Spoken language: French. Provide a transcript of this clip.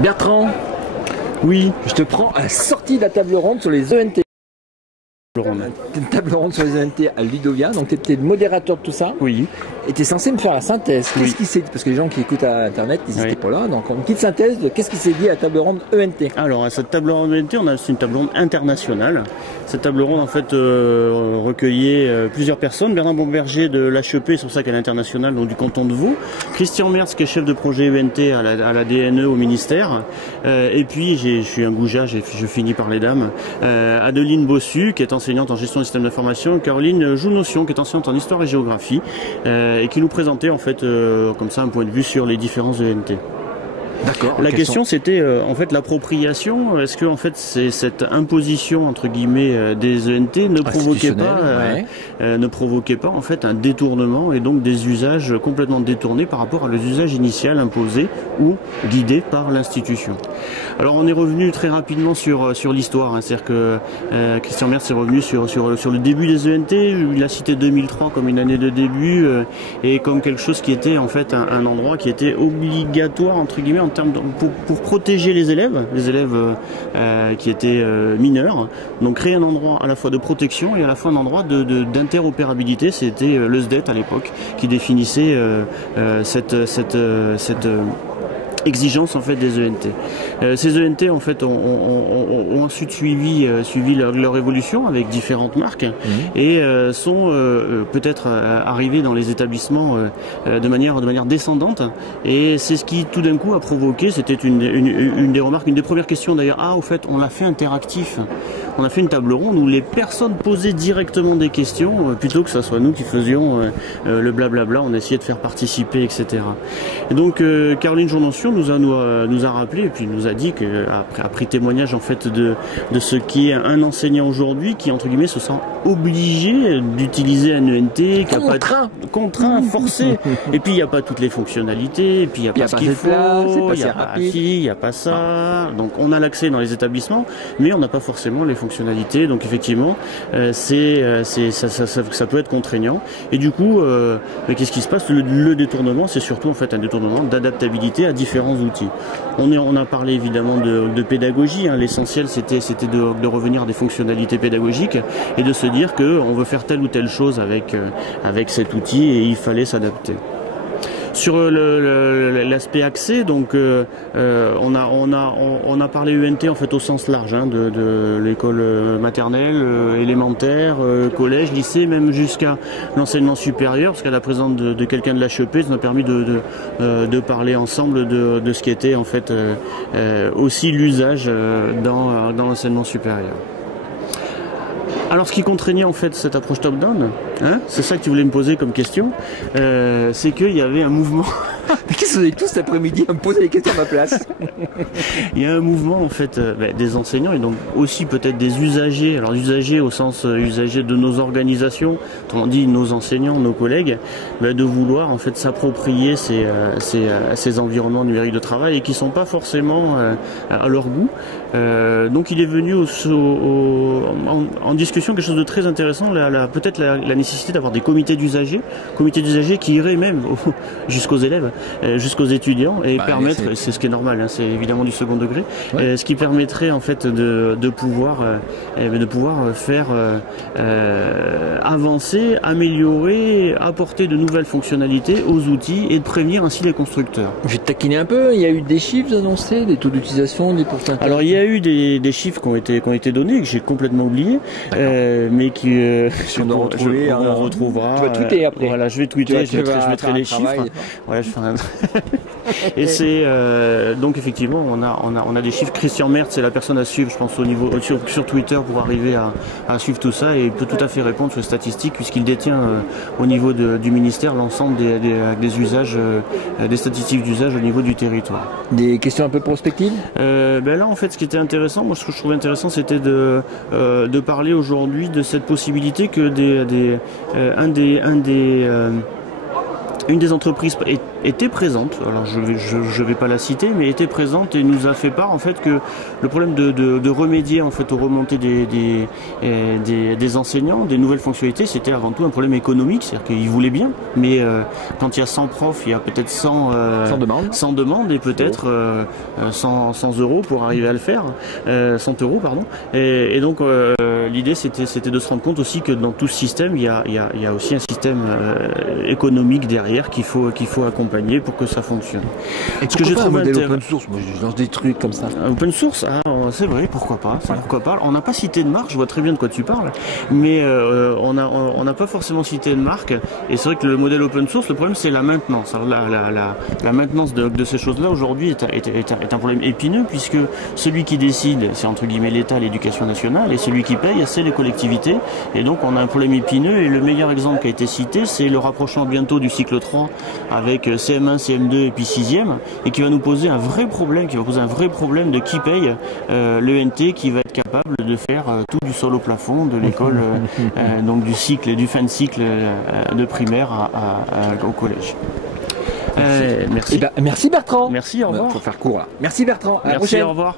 Bertrand, Oui, je te prends à la sortie de la table ronde sur les ENT. Une table ronde sur les ENT à Ludovia, donc tu étais le modérateur de tout ça. oui. Et tu es censé me faire la synthèse. Qu'est-ce qui s'est dit? Parce que les gens qui écoutent à Internet, ils n'étaient pas là. Donc une petite synthèse de qu'est-ce qui s'est dit à la table ronde ENT. Alors, à cette table ronde ENT, c'est une table ronde internationale. Cette table ronde, en fait, recueillait plusieurs personnes. Bernard Bomberger de l'HEP, c'est pour ça qu'elle est internationale, donc du canton de Vaud. Christian Mertz, qui est chef de projet ENT à la DNE au ministère. Et puis, je suis un goujat, je finis par les dames. Adeline Bossu, qui est enseignante en gestion des systèmes d'information. Caroline Jounotion, qui est enseignante en histoire et géographie. Et qui nous présentait en fait comme ça un point de vue sur les différences de ENT. D'accord. La question c'était en fait l'appropriation. Est-ce que en fait c'est cette imposition entre guillemets des ENT ne provoquait pas en fait un détournement et donc des usages complètement détournés par rapport à l'usage initial imposé ou guidé par l'institution. Alors on est revenu très rapidement sur l'histoire, hein. C'est-à-dire que Christian Mertz est revenu sur le début des ENT. Il a cité 2003 comme une année de début et comme quelque chose qui était en fait un endroit qui était obligatoire entre guillemets en termes pour protéger les élèves qui étaient mineurs. Donc créer un endroit à la fois de protection et à la fois un endroit d'interopérabilité. C'était le SDET à l'époque qui définissait cette exigence en fait des ENT. Ces ENT en fait ont ensuite suivi leur évolution avec différentes marques et sont peut-être arrivés dans les établissements de manière descendante, et c'est ce qui tout d'un coup a provoqué, c'était une des remarques, une des premières questions d'ailleurs, au fait on l'a fait interactif. On a fait une table ronde où les personnes posaient directement des questions plutôt que ce soit nous qui faisions le blablabla, on essayait de faire participer, etc. Et donc Caroline Jounotion nous a rappelé et puis nous a dit a pris témoignage en fait de ce qui est un enseignant aujourd'hui qui entre guillemets se sent obligé d'utiliser un ENT, contraint, forcé. Et puis il n'y a pas toutes les fonctionnalités, et puis il n'y a pas ce qu'il faut, il n'y a pas ça. Donc on a l'accès dans les établissements, mais on n'a pas forcément les fonctionnalités. Donc effectivement, ça peut être contraignant. Et du coup, qu'est-ce qui se passe? Le détournement, c'est surtout en fait un détournement d'adaptabilité à différents outils. On a parlé évidemment de pédagogie, hein. L'essentiel c'était de revenir à des fonctionnalités pédagogiques et de se dire qu'on veut faire telle ou telle chose avec cet outil et il fallait s'adapter. Sur l'aspect accès, donc on a parlé ENT en fait au sens large, hein, de l'école maternelle, élémentaire, collège, lycée, même jusqu'à l'enseignement supérieur, parce qu'à la présence de quelqu'un de l'HEP, ça nous a permis de parler ensemble de ce qui était en fait aussi l'usage dans l'enseignement supérieur. Alors ce qui contraignait en fait cette approche top-down, hein, c'est ça que tu voulais me poser comme question, c'est qu'il y avait un mouvement. Qu'est-ce que vous avez tous cet après-midi à me poser des questions à ma place? Il y a un mouvement en fait des enseignants et donc aussi peut-être des usagers, alors usagers au sens usagers de nos organisations, autrement dit nos enseignants, nos collègues, de vouloir en fait s'approprier ces environnements numériques de travail et qui sont pas forcément à leur goût. Donc il est venu en discussion quelque chose de très intéressant, peut-être la nécessité d'avoir des comités d'usagers qui iraient même jusqu'aux élèves, jusqu'aux étudiants et permettre, c'est ce qui est normal, hein, c'est évidemment du second degré, ce qui permettrait en fait de pouvoir faire avancer, améliorer, apporter de nouvelles fonctionnalités aux outils et de prévenir ainsi les constructeurs. Je vais te taquiner un peu, il y a eu des chiffres annoncés, des taux d'utilisation, des pourcentages. Alors il y a eu des chiffres qui ont été donnés, que j'ai complètement oublié, mais qui on retrouvera. Tu vas tweeter après. Voilà, je vais tweeter, je mettrai les chiffres. Ouais, et c'est donc effectivement on a des chiffres. Christian Mertz c'est la personne à suivre, je pense sur Twitter pour arriver à suivre tout ça, et il peut tout à fait répondre sur les statistiques puisqu'il détient au niveau du ministère l'ensemble des usages, des statistiques d'usage au niveau du territoire. Des questions un peu prospectives? Là en fait ce qui était intéressant, moi ce que je trouvais intéressant c'était de parler aujourd'hui de cette possibilité que une des entreprises était présente, alors je vais pas la citer, mais était présente et nous a fait part en fait que le problème de remédier en fait aux remontées des enseignants, des nouvelles fonctionnalités, c'était avant tout un problème économique, c'est-à-dire qu'ils voulaient bien, mais quand il y a 100 profs, il y a peut-être 100 demandes et peut-être 100 euros pour arriver à le faire, 100 euros pardon, et donc l'idée c'était de se rendre compte aussi que dans tout ce système il y a aussi un système économique derrière qu'il faut accompagner pour que ça fonctionne. Et ce que j'ai trouvé un modèle open source, moi je lance des trucs comme ça. Open source, c'est vrai, pourquoi pas, pourquoi pas. On n'a pas cité de marque, je vois très bien de quoi tu parles, mais on n'a pas forcément cité de marque, et c'est vrai que le modèle open source, le problème c'est la maintenance. Alors la maintenance de ces choses-là aujourd'hui est un problème épineux, puisque celui qui décide, c'est entre guillemets l'État, l'éducation nationale, et celui qui paye, c'est les collectivités, et donc on a un problème épineux, et le meilleur exemple qui a été cité, c'est le rapprochement bientôt du cycle 3 avec CM1, CM2 et puis 6e, et qui va nous poser un vrai problème, de qui paye l'ENT, qui va être capable de faire tout du sol au plafond de l'école, donc du fin de cycle de primaire au collège. Merci. Merci Bertrand. Merci, au revoir. Faut faire court là. Merci Bertrand. À la Merci, prochaine. au revoir.